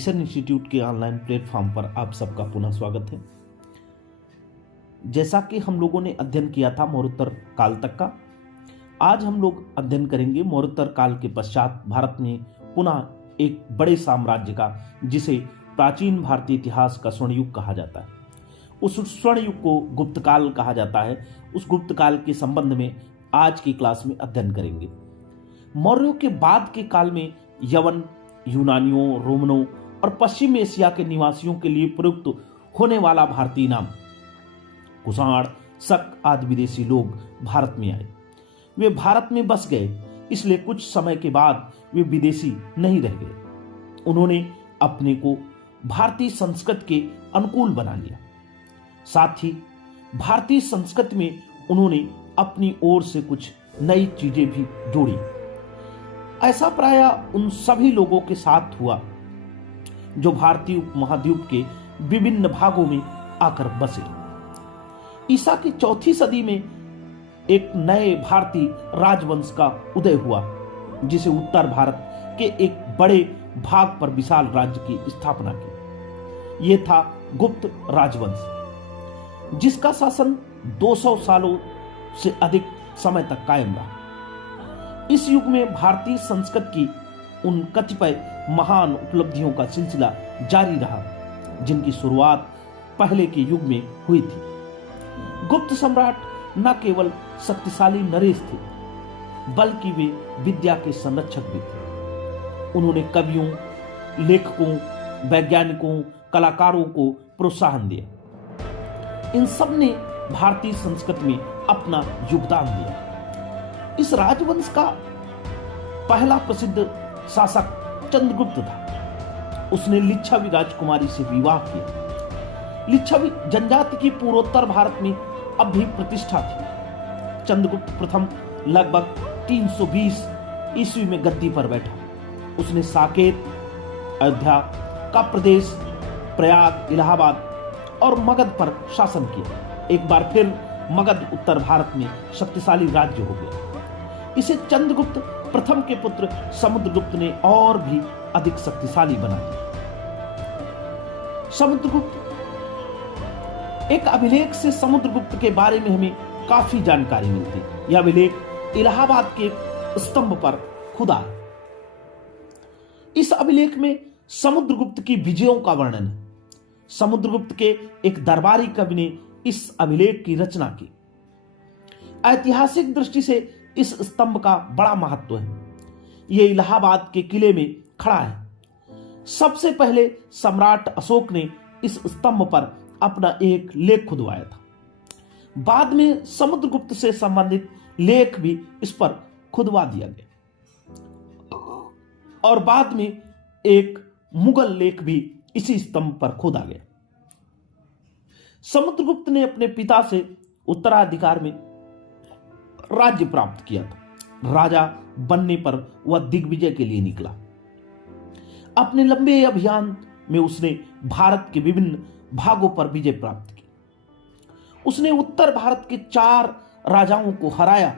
Mission institute के online platform पर आप सबका पुनः स्वागत है। जैसा कि हम लोगों ने अध्ययन किया था मौर्योत्तर काल तक का, आज हम लोग अध्ययन करेंगे मौर्योत्तर काल के पश्चात भारत में पुनः एक बड़े साम्राज्य का, जिसे प्राचीन भारतीय इतिहास का स्वर्ण युग कहा जाता है। उस स्वर्ण युग को गुप्त काल कहा जाता है। उस गुप्त काल के संबंध में आज की क्लास में अध्ययन करेंगे। मौर्यों के बाद के काल में यवन, यूनानियों, रोमनों और पश्चिम एशिया के निवासियों के लिए प्रयुक्त होने वाला भारतीय नाम कुषाण, शक आदि विदेशी लोग भारत में आए। वे भारत में बस गए, इसलिए कुछ समय के बाद वे विदेशी नहीं रह गए। उन्होंने अपने को भारतीय संस्कृति के अनुकूल बना लिया। साथ ही भारतीय संस्कृति में उन्होंने अपनी ओर से कुछ नई चीजें भी जोड़ी। ऐसा प्रायः उन सभी लोगों के साथ हुआ जो भारतीय उपमहाद्वीप के विभिन्न भागों में आकर बसे। ईसा की चौथी सदी में एक नए भारतीय राजवंश का उदय हुआ, जिसे उत्तर भारत के एक बड़े भाग पर विशाल राज्य की स्थापना की। यह था गुप्त राजवंश, जिसका शासन 200 सालों से अधिक समय तक कायम रहा। इस युग में भारतीय संस्कृति की उन कतिपय महान उपलब्धियों का सिलसिला जारी रहा, जिनकी शुरुआत पहले के युग में हुई थी। गुप्त सम्राट न केवल शक्तिशाली नरेश थे, बल्कि वे विद्या के संरक्षक भी थे। उन्होंने कवियों, लेखकों, वैज्ञानिकों, कलाकारों को प्रोत्साहन दिया। इन सब ने भारतीय संस्कृति में अपना योगदान दिया। इस राजवंश का पहला प्रसिद्ध शासक चंद्रगुप्त था। उसने लिच्छवी राजकुमारी से विवाह किया। लिच्छवी जनजाति की पूर्वोत्तर भारत में अब भी प्रतिष्ठा थी। चंद्रगुप्त प्रथम लगभग 320 ईस्वी में गद्दी पर बैठा। उसने साकेत, अयोध्या का प्रदेश, प्रयाग, इलाहाबाद और मगध पर शासन किया। एक बार फिर मगध उत्तर भारत में शक्तिशाली राज्य हो गया। इसे चंद्रगुप्त प्रथम के पुत्र समुद्रगुप्त ने और भी अधिक शक्तिशाली बना दिया। समुद्रगुप्त, एक अभिलेख से समुद्रगुप्त के बारे में हमें काफी जानकारी मिलती है। यह अभिलेख इलाहाबाद के एक स्तंभ पर खुदा है। इस अभिलेख में समुद्रगुप्त की विजयों का वर्णन है। समुद्रगुप्त के एक दरबारी कवि ने इस अभिलेख की रचना की। ऐतिहासिक दृष्टि से इस स्तंभ का बड़ा महत्व है। यह इलाहाबाद के किले में खड़ा है। सबसे पहले सम्राट अशोक ने इस स्तंभ पर अपना एक लेख खुदवाया था। बाद में समुद्रगुप्त से संबंधित लेख भी इस पर खुदवा दिया गया और बाद में एक मुगल लेख भी इसी स्तंभ पर खोदा गया। समुद्रगुप्त ने अपने पिता से उत्तराधिकार में राज्य प्राप्त किया था। राजा बनने पर वह दिग्विजय के लिए निकला। अपने लंबे अभियान में उसने भारत के विभिन्न भागों पर विजय प्राप्त की। उसने उत्तर भारत के 4 राजाओं को हराया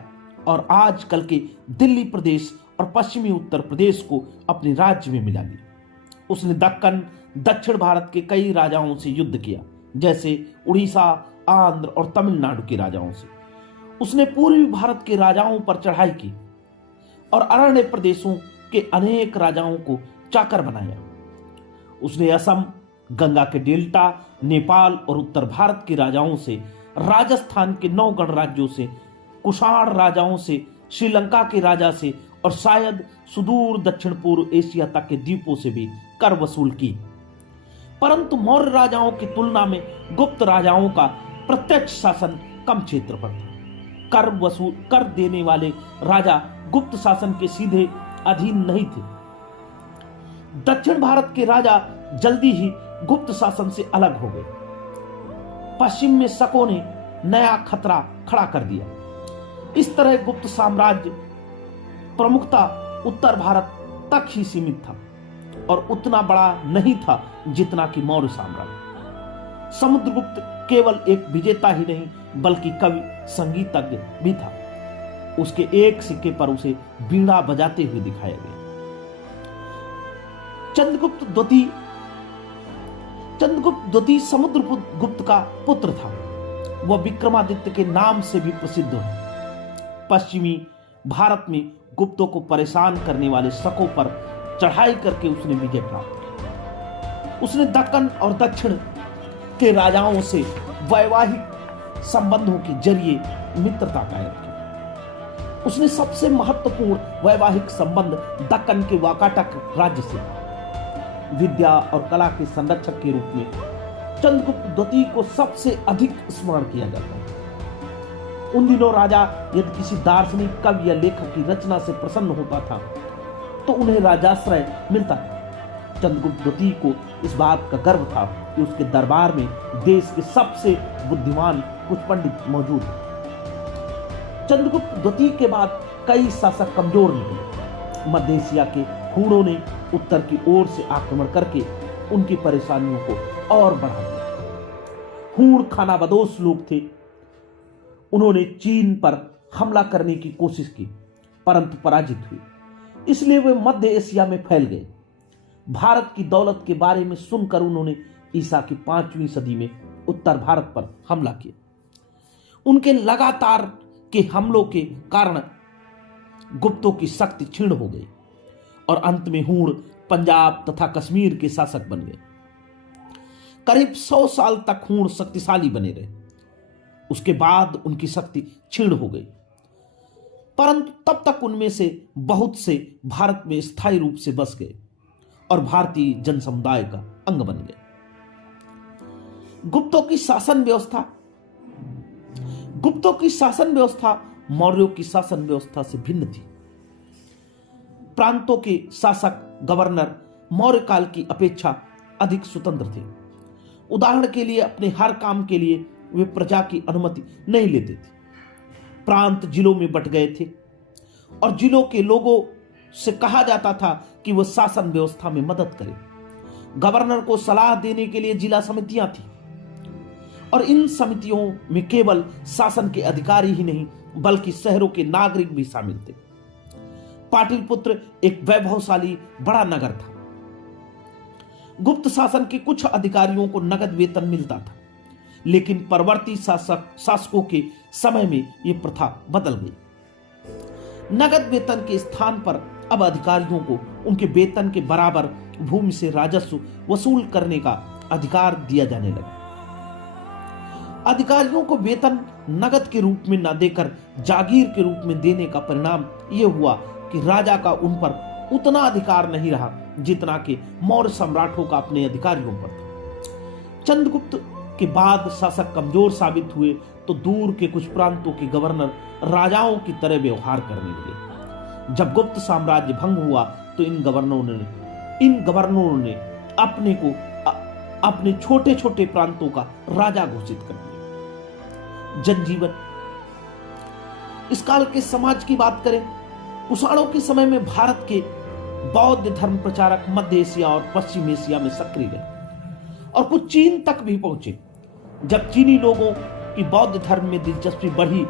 और आजकल के दिल्ली प्रदेश और पश्चिमी उत्तर प्रदेश को अपने राज्य में मिला लिया। उसने दक्कन, दक्षिण भारत के कई राजाओं से युद्ध किया, जैसे उड़ीसा, आंध्र और तमिलनाडु के राजाओं से। उसने पूर्वी भारत के राजाओं पर चढ़ाई की और अरण्य प्रदेशों के अनेक राजाओं को चाकर बनाया। उसने असम, गंगा के डेल्टा, नेपाल और उत्तर भारत के राजाओं से, राजस्थान के 9 गणराज्यों से, कुषाण राजाओं से, श्रीलंका के राजा से और शायद सुदूर दक्षिण पूर्व एशिया तक के द्वीपों से भी कर वसूल की। परंतु मौर्य राजाओं की तुलना में गुप्त राजाओं का प्रत्यक्ष शासन कम क्षेत्र पर था। कर देने वाले राजा गुप्त शासन के सीधे अधीन नहीं थे। दक्षिण भारत के राजा जल्दी ही गुप्त शासन से अलग हो गए। पश्चिम में शकों ने नया खतरा खड़ा कर दिया। इस तरह गुप्त साम्राज्य प्रमुखतः उत्तर भारत तक ही सीमित था और उतना बड़ा नहीं था जितना कि मौर्य साम्राज्य। समुद्रगुप्त केवल एक विजेता ही नहीं, बल्कि कवि, संगीतज्ञ भी था। उसके एक सिक्के पर उसे बीड़ा बजाते हुए दिखाया गया। चंद्रगुप्त द्वितीय चंद्रगुप्त द्वितीय समुद्रगुप्त का पुत्र था। वह विक्रमादित्य के नाम से भी प्रसिद्ध है। पश्चिमी भारत में गुप्तों को परेशान करने वाले शकों पर चढ़ाई करके उसने विजय प्राप्त की। उसने दक्कन और दक्षिण के राजाओं से वैवाहिक संबंधों के जरिए मित्रता कायम की। उसने सबसे महत्वपूर्ण वैवाहिक संबंध दक्कन के वाकाटक राज्य से था। विद्या और कला के संरक्षक के रूप में चंद्रगुप्त द्वितीय को सबसे अधिक स्मरण किया जाता है। उन दिनों राजा यदि किसी दार्शनिक, कवि या लेखक की रचना से प्रसन्न होता था तो उन्हें राजाश्रय मिलता था। चंद्रगुप्त द्वितीय को इस बात का गर्व था कि उसके दरबार में देश के सबसे बुद्धिमान कुछ पंडित मौजूद थे। चंद्रगुप्त द्वितीय के बाद कई शासक कमजोर निकले। मध्य एशिया के हूणों ने उत्तर की ओर से आक्रमण करके उनकी परेशानियों को और बढ़ा दिया। हूण खानाबदोश लोग थे। उन्होंने चीन पर हमला करने की कोशिश की परंतु पराजित हुई, इसलिए वे मध्य एशिया में फैल गए। भारत की दौलत के बारे में सुनकर उन्होंने ईसा की 5वीं सदी में उत्तर भारत पर हमला किया। उनके लगातार के हमलों के कारण गुप्तों की शक्ति क्षीण हो गई और अंत में हूण पंजाब तथा कश्मीर के शासक बन गए। करीब 100 साल तक हूण शक्तिशाली बने रहे। उसके बाद उनकी शक्ति क्षीण हो गई, परंतु तब तक उनमें से बहुत से भारत में स्थायी रूप से बस गए और भारतीय जन समुदाय का अंग बन गए। गुप्तों की शासन व्यवस्था मौर्यों की शासन व्यवस्था से भिन्न थी। प्रांतों के शासक गवर्नर मौर्य काल की अपेक्षा अधिक स्वतंत्र थे। उदाहरण के लिए अपने हर काम के लिए वे प्रजा की अनुमति नहीं लेते थे। प्रांत जिलों में बंट गए थे और जिलों के लोगों से कहा जाता था कि वह शासन व्यवस्था में मदद करें। गवर्नर को सलाह देने के लिए जिला समितियां थी और इन समितियों में केवल शासन के अधिकारी ही नहीं बल्कि शहरों के नागरिक भी शामिल थे। पाटलिपुत्र एक वैभवशाली बड़ा नगर था। गुप्त शासन के कुछ अधिकारियों को नगद वेतन मिलता था, लेकिन परवर्ती शासकों के समय में यह प्रथा बदल गई। नगद वेतन के स्थान पर अब अधिकारियों को उनके वेतन के बराबर भूमि से राजस्व वसूल करने का अधिकार दिया जाने लगा। अधिकारियों को वेतन नगद के रूप में न देकर जागीर के रूप में देने का परिणाम यह हुआ कि राजा का उन पर उतना अधिकार नहीं रहा जितना कि मौर्य सम्राटों का अपने अधिकारियों पर था। चंद्रगुप्त के बाद शासक कमजोर साबित हुए तो दूर के कुछ प्रांतों के गवर्नर राजाओं की तरह व्यवहार करने लगे। जब गुप्त साम्राज्य भंग हुआ तो इन गवर्नरों ने अपने को अपने छोटे छोटे प्रांतों का राजा घोषित कर दिया। जनजीवन। इस काल के समाज की बात करें, कुषाणों के समय में भारत के बौद्ध धर्म प्रचारक मध्य एशिया और पश्चिम एशिया में सक्रिय रहे और कुछ चीन तक भी पहुंचे। जब चीनी लोगों की बौद्ध धर्म में दिलचस्पी बढ़ी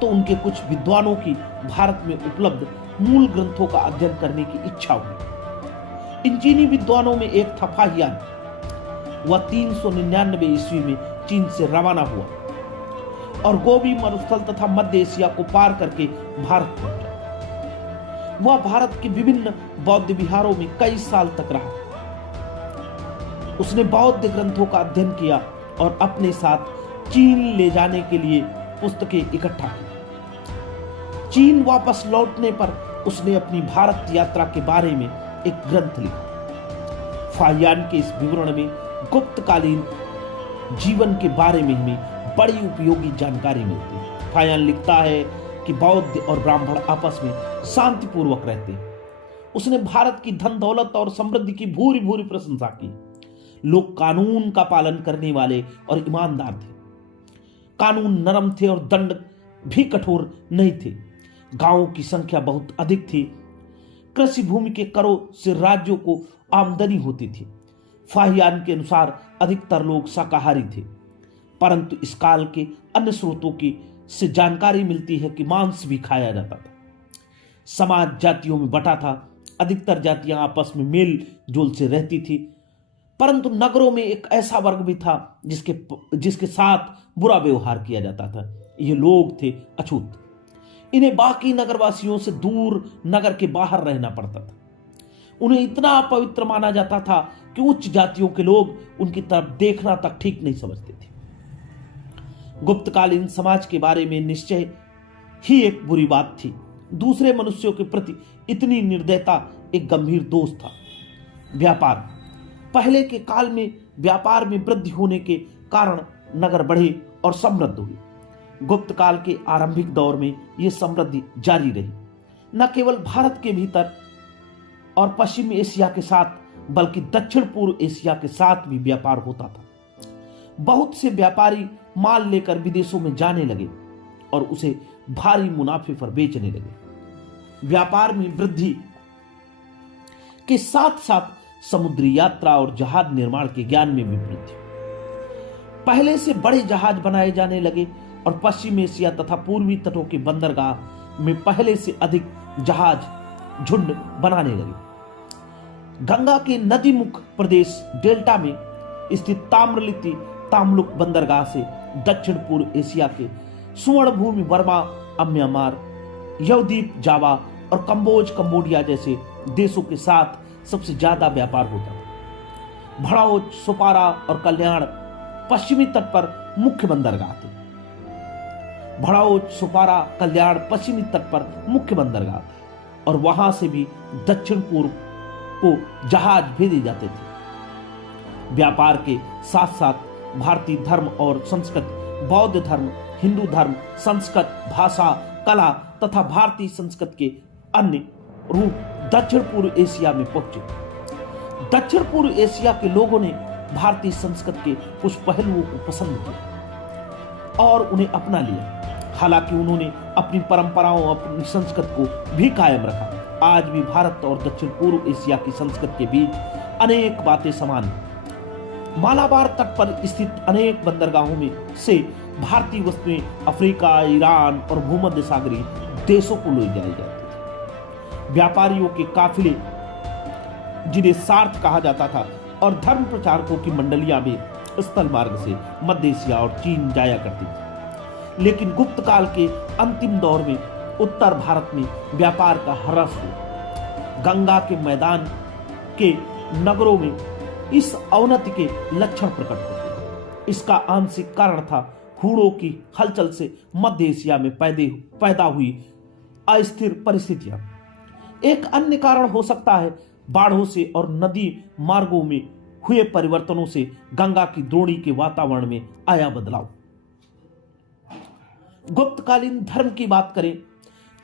तो उनके कुछ विद्वानों की भारत में उपलब्ध मूल ग्रंथों का अध्ययन करने की इच्छा हुई। इन चीनी विद्वानों में एक था फाहियान। वह 399 ईस्वी में चीन से रवाना हुआ और गोबी मरुस्थल तथा मध्य एशिया को पार करके भारत पहुंचा। वह भारत के विभिन्न बौद्ध विहारों में कई साल तक रहा। उसने बौद्ध ग्रंथों का अध्ययन किया और अपने साथ चीन ले जाने के लिए पुस्तकें इकट्ठा की। चीन वापस लौटने पर उसने अपनी भारत यात्रा के बारे में एक ग्रंथ लिखा। फाहियान के इस विवरण में गुप्तकालीन जीवन के बारे में हमें बड़ी उपयोगी जानकारी मिलती है। फाहियान लिखता है कि बौद्ध और ब्राह्मण आपस में शांतिपूर्वक रहते। उसने भारत की धन दौलत और समृद्धि की भूरी भूरी प्रशंसा की। लोग कानून का पालन करने वाले और ईमानदार थे। कानून नरम थे और दंड भी कठोर नहीं थे। गांवों की संख्या बहुत अधिक थी। कृषि भूमि के करों से राज्यों को आमदनी होती थी। फाहियान के अनुसार अधिकतर लोग शाकाहारी थे, परंतु इस काल के अन्य स्रोतों की से जानकारी मिलती है कि मांस भी खाया जाता था। समाज जातियों में बटा था। अधिकतर जातियां आपस में मेल जोल से रहती थी, परंतु नगरों में एक ऐसा वर्ग भी था जिसके साथ बुरा व्यवहार किया जाता था। ये लोग थे अछूत। इन्हें बाकी नगरवासियों से दूर नगर के बाहर रहना पड़ता था। उन्हें इतना अपवित्र माना जाता था कि उच्च जातियों के लोग उनकी तरफ देखना तक ठीक नहीं समझते थे। गुप्तकालीन समाज के बारे में निश्चय ही एक बुरी बात थी। दूसरे मनुष्यों के प्रति इतनी निर्दयता एक गंभीर दोष था। व्यापार। पहले के काल में व्यापार में वृद्धि होने के कारण नगर बढ़े और समृद्ध हुए। गुप्त काल के आरंभिक दौर में यह समृद्धि जारी रही। न केवल भारत के भीतर और पश्चिम एशिया के साथ, बल्कि दक्षिण पूर्व एशिया के साथ भी व्यापार होता था। बहुत से व्यापारी माल लेकर विदेशों में जाने लगे और उसे भारी मुनाफे पर बेचने लगे। व्यापार में वृद्धि के साथ साथ समुद्री यात्रा और जहाज निर्माण के ज्ञान में भी वृद्धि। पहले से बड़े जहाज बनाए जाने लगे और पश्चिम एशिया तथा पूर्वी तटों के बंदरगाह में पहले से अधिक जहाज झुंड बनाने लगे। गंगा के नदी मुख प्रदेश डेल्टा में स्थित ताम्रलिप्ति ताम्लुक बंदरगाह से दक्षिण पूर्व एशिया के सुवर्ण भूमि बर्मा, म्यांमार, यवद्वीप, जावा और कंबोडिया जैसे देशों के साथ सबसे ज्यादा व्यापार होता था। भड़ाओच, सोपारा और कल्याण पश्चिमी तट पर मुख्य बंदरगाह थे। भड़ाओच, सोपारा, कल्याण पश्चिमी तट पर मुख्य बंदरगाह और वहां से भी दक्षिण पूर्व को जहाज भेजे जाते थे। व्यापार के साथ साथ भारतीय धर्म और संस्कृति, बौद्ध धर्म, हिंदू धर्म, संस्कृत, भाषा, कला तथा भारतीय संस्कृति के अन्य रूप दक्षिण पूर्व एशिया में पहुंचे। दक्षिण पूर्व एशिया के लोगों ने भारतीय संस्कृति के कुछ पहलुओं को पसंद किया और उन्हें अपना लिया। हालांकि उन्होंने अपनी परंपराओं, अपनी संस्कृति को भी कायम रखा। आज भी भारत और दक्षिण पूर्व एशिया की संस्कृति के बीच अनेक बातें समान हैं। मालाबार तट पर स्थित अनेक बंदरगाहों में से भारतीय वस्तुएं अफ्रीका, ईरान और भूमध्य सागरीय देशों को ले जाई जाती थी। व्यापारियों के काफिले, जिन्हें सार्थ कहा जाता था, और धर्म प्रचारकों की मंडलियां भी स्थल मार्ग से मध्य एशिया और चीन जाया करती थी। लेकिन गुप्त काल के अंतिम दौर में उत्तर भारत में व्यापार का ह्रास हुआ। गंगा के मैदान के नगरों में इस अवनति के लक्षण प्रकट होते। इसका आंशिक कारण था हूणों की हलचल से मध्य एशिया में पैदा हुई अस्थिर परिस्थितियां। एक अन्य कारण हो सकता है बाढ़ों से और नदी मार्गों में हुए परिवर्तनों से गंगा की द्रोणी के वातावरण में आया बदलाव। गुप्तकालीन धर्म की बात करें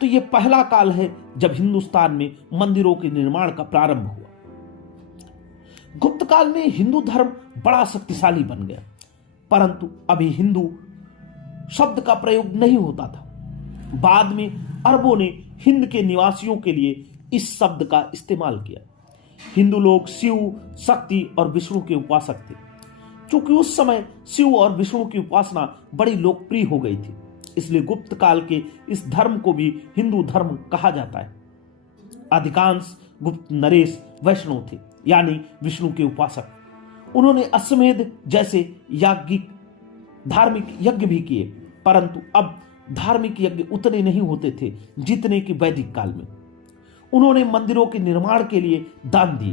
तो यह पहला काल है जब हिंदुस्तान में मंदिरों के निर्माण का प्रारंभ हुआ। गुप्त काल में हिंदू धर्म बड़ा शक्तिशाली बन गया, परंतु अभी हिंदू शब्द का प्रयोग नहीं होता था। बाद में अरबों ने हिंद के निवासियों के लिए इस शब्द का इस्तेमाल किया। हिंदू लोग शिव, शक्ति और विष्णु के उपासक थे। चूंकि उस समय शिव और विष्णु की उपासना बड़ी लोकप्रिय हो गई थी, इसलिए गुप्त काल के इस धर्म को भी हिंदू धर्म कहा जाता है। अधिकांश गुप्त नरेश वैष्णव थे, यानी विष्णु के उपासक। उन्होंने अश्वमेध जैसे धार्मिक यज्ञ भी किए, परंतु अब धार्मिक यज्ञ उतने नहीं होते थे जितने कि वैदिक काल में। उन्होंने मंदिरों के निर्माण के लिए दान दिए।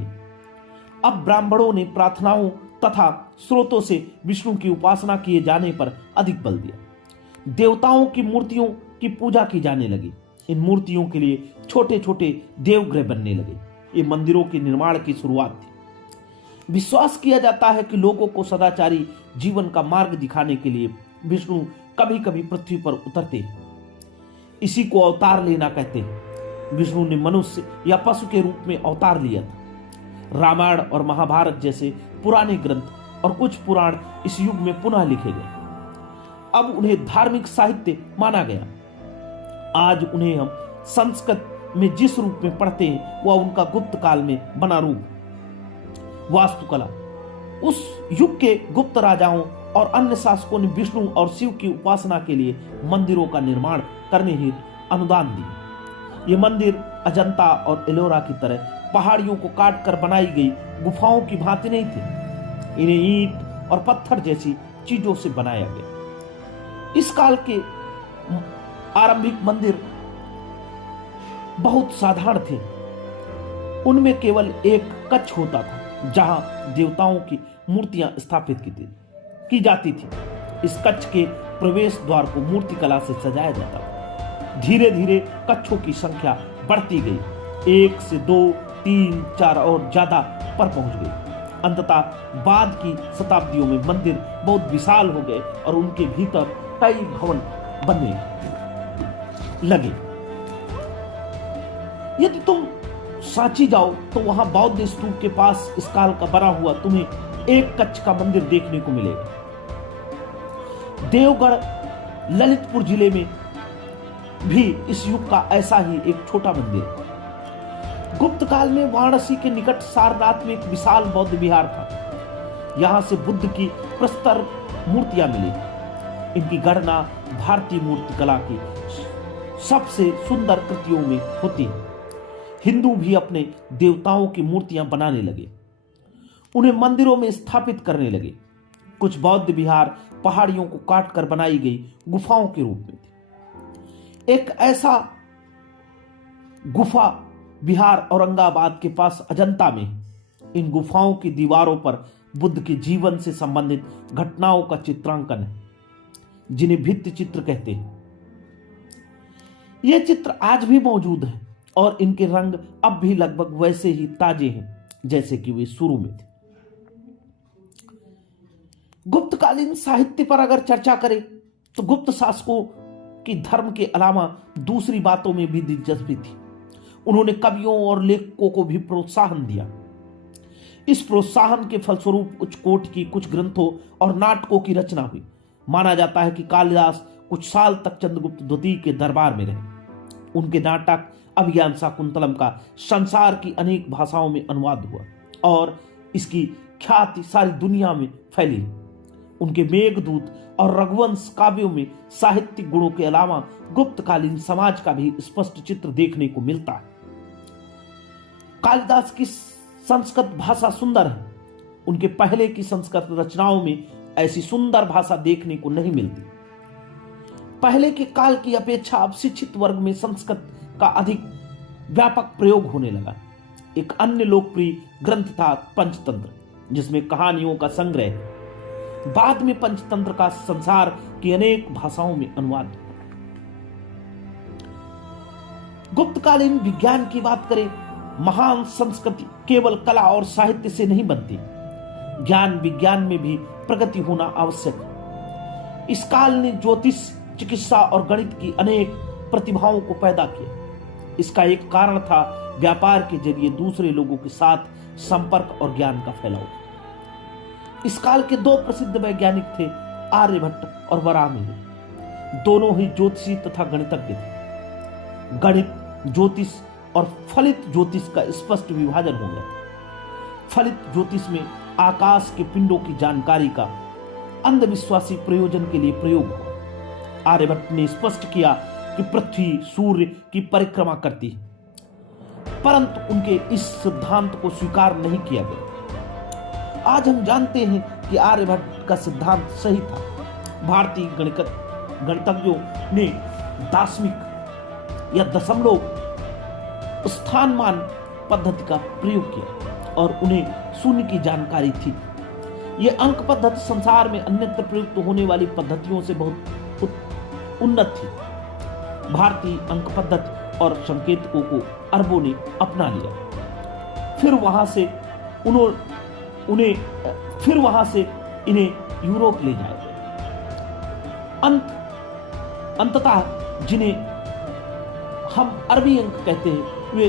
अब ब्राह्मणों ने प्रार्थनाओं तथा स्रोतों से विष्णु की उपासना किए जाने पर अधिक बल दिया। देवताओं की मूर्तियों की पूजा की जाने लगी। इन मूर्तियों के लिए छोटे छोटे देवगृह बनने लगे। ये मंदिरों के निर्माण की शुरुआत थी। विश्वास किया जाता है कि लोगों को सदाचारी जीवन का मार्ग दिखाने के लिए विष्णु कभी कभी पृथ्वी पर उतरते हैं। इसी को अवतार लेना कहते हैं। विष्णु ने मनुष्य या पशु के रूप में अवतार लिया था। रामायण और महाभारत जैसे पुराने ग्रंथ और कुछ पुराण इस युग में पुनः लिखे गए। अब उन्हें धार्मिक साहित्य माना गया। आज उन्हें हम संस्कृत में जिस रूप में पढ़ते हैं वह उनका गुप्त काल में बना रूप। वास्तुकला। उस युग के गुप्त राजाओं और अन्य शासकों ने विष्णु और शिव की उपासना के लिए मंदिरों का निर्माण करने हेतु अनुदान दिए। ये मंदिर अजंता और एलोरा की तरह पहाड़ियों को काटकर बनाई गई गुफाओं की भांति नहीं थे। इन्हें ईंट और पत्थर जैसी चीजों से बनाया गया। इस काल के आरंभिक मंदिर बहुत साधारण थे। उनमें केवल एक कक्ष होता था जहां देवताओं की मूर्तियां स्थापित की जाती थी। इस कक्ष के प्रवेश द्वार को मूर्तिकला से सजाया जाता था। धीरे धीरे कक्षों की संख्या बढ़ती गई, 1 से 2, 3, 4 और ज्यादा पर पहुंच गई। अंततः बाद की शताब्दियों में मंदिर बहुत विशाल हो गए और उनके भीतर कई भवन बनने लगे। यदि तुम सांची जाओ तो वहां बौद्ध स्तूप के पास इस काल का बना हुआ तुम्हें एक कच्छ का मंदिर देखने को मिलेगा। देवगढ़ ललितपुर जिले में भी इस युग का ऐसा ही एक छोटा मंदिर है। गुप्त काल में वाराणसी के निकट सारनाथ में एक विशाल बौद्ध विहार था। यहां से बुद्ध की प्रस्तर मूर्तियां मिली। इनकी गणना भारतीय मूर्तिकला की सबसे सुंदर कृतियों में होती है। हिंदू भी अपने देवताओं की मूर्तियां बनाने लगे, उन्हें मंदिरों में स्थापित करने लगे। कुछ बौद्ध विहार पहाड़ियों को काटकर बनाई गई गुफाओं के रूप में थे। एक ऐसा गुफा विहार औरंगाबाद के पास अजंता में। इन गुफाओं की दीवारों पर बुद्ध के जीवन से संबंधित घटनाओं का चित्रांकन है, जिन्हें भित्ति चित्र कहते हैं। ये चित्र आज भी मौजूद हैं और इनके रंग अब भी लगभग वैसे ही ताजे हैं जैसे कि वे शुरू में थे। गुप्तकालीन साहित्य पर अगर चर्चा करें तो गुप्त शासकों की धर्म के अलावा दूसरी बातों में भी दिलचस्पी थी। उन्होंने कवियों और लेखकों को भी प्रोत्साहन दिया। इस प्रोत्साहन के फलस्वरूप उच्च कोटि की कुछ ग्रंथों और नाटकों की रचना हुई। माना जाता है कि कालिदास कुछ साल तक चंद्रगुप्त द्वितीय के दरबार में रहे। उनके नाटक अभिज्ञान शाकुंतलम का संसार की अनेक भाषाओं में अनुवाद हुआ और इसकी ख्याति सारी दुनिया में फैली। उनके मेघदूत और रघुवंश काव्यों में साहित्यिक गुणों के अलावा गुप्तकालीन समाज का भी स्पष्ट चित्र देखने को मिलता है। कालिदास की संस्कृत भाषा सुंदर है। उनके पहले की संस्कृत रचनाओं में ऐसी सुंदर भाषा देखने को नहीं मिलती। पहले के काल की अपेक्षा अब शिक्षित वर्ग में संस्कृत का अधिक व्यापक प्रयोग होने लगा। एक अन्य लोकप्रिय ग्रंथ था पंचतंत्र, जिसमें कहानियों का संग्रह। बाद में पंचतंत्र का संसार की अनेक भाषाओं में अनुवाद। गुप्तकालीन विज्ञान की बात करें, महान संस्कृति केवल कला और साहित्य से नहीं बनती, ज्ञान विज्ञान में भी प्रगति होना आवश्यक है। इस काल ने ज्योतिष, चिकित्सा और गणित की अनेक प्रतिभाओं को पैदा किया। इसका एक कारण था व्यापार के जरिए दूसरे लोगों के साथ संपर्क और ज्ञान का फैलाव। इस काल के दो प्रसिद्ध वैज्ञानिक थे, आर्यभट्ट और वराहमिहिर। दोनों ही ज्योतिषी तथा गणितज्ञ थे। गणित, ज्योतिष और फलित ज्योतिष का स्पष्ट विभाजन हो गया। फलित ज्योतिष में आकाश के पिंडों की जानकारी का अंधविश्वासी प्रयोजन के लिए प्रयोग हुआ। आर्यभट्ट ने स्पष्ट किया कि पृथ्वी सूर्य की परिक्रमा करती है, परंतु उनके इस सिद्धांत को स्वीकार नहीं किया गया। आज हम जानते हैं कि आर्यभट्ट का सिद्धांत सही था। भारतीय गणितज्ञों ने दाशमिक या दशमलव स्थानमान पद्धति का प्रयोग किया और उन्हें शून्य की जानकारी थी। यह अंक पद्धति संसार में अन्यत्र प्रयुक्त होने वाली पद्धतियों से बहुत उन्नत थी। भारतीय अंक पद्धति और संकेतकों को अरबों ने अपना लिया। फिर वहां से इन्हें यूरोप ले जाया गया। अंततः जिन्हें हम अरबी अंक कहते हैं, वे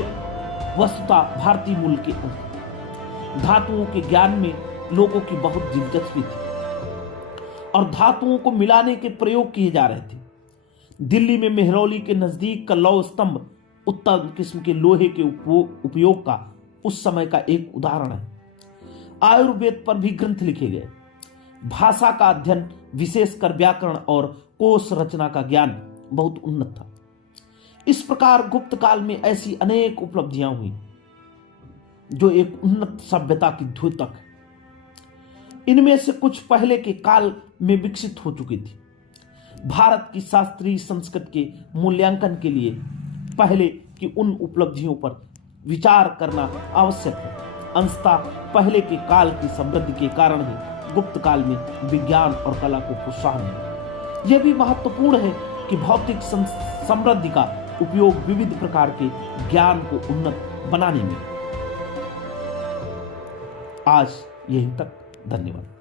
वस्तुतः भारतीय मूल के अंक। धातुओं के ज्ञान में लोगों की बहुत दिलचस्पी थी और धातुओं को मिलाने के प्रयोग किए जा रहे थे। दिल्ली में मेहरौली के नजदीक का लौह स्तंभ उत्तम किस्म के लोहे के उपयोग का उस समय का एक उदाहरण है। आयुर्वेद पर भी ग्रंथ लिखे गए। भाषा का अध्ययन, विशेषकर व्याकरण और कोश रचना का ज्ञान बहुत उन्नत था। इस प्रकार गुप्त काल में ऐसी अनेक उपलब्धियां हुई जो एक उन्नत सभ्यता की द्योतक है। इनमें से कुछ पहले के काल में विकसित हो चुकी थी। भारत की शास्त्रीय संस्कृति के मूल्यांकन के लिए पहले की उन उपलब्धियों पर विचार करना आवश्यक है। अंशतः पहले के काल की समृद्धि के कारण ही गुप्त काल में विज्ञान और कला को प्रोत्साहन मिला। यह भी महत्वपूर्ण है कि भौतिक समृद्धि का उपयोग विविध प्रकार के ज्ञान को उन्नत बनाने में। आज यहीं तक, धन्यवाद।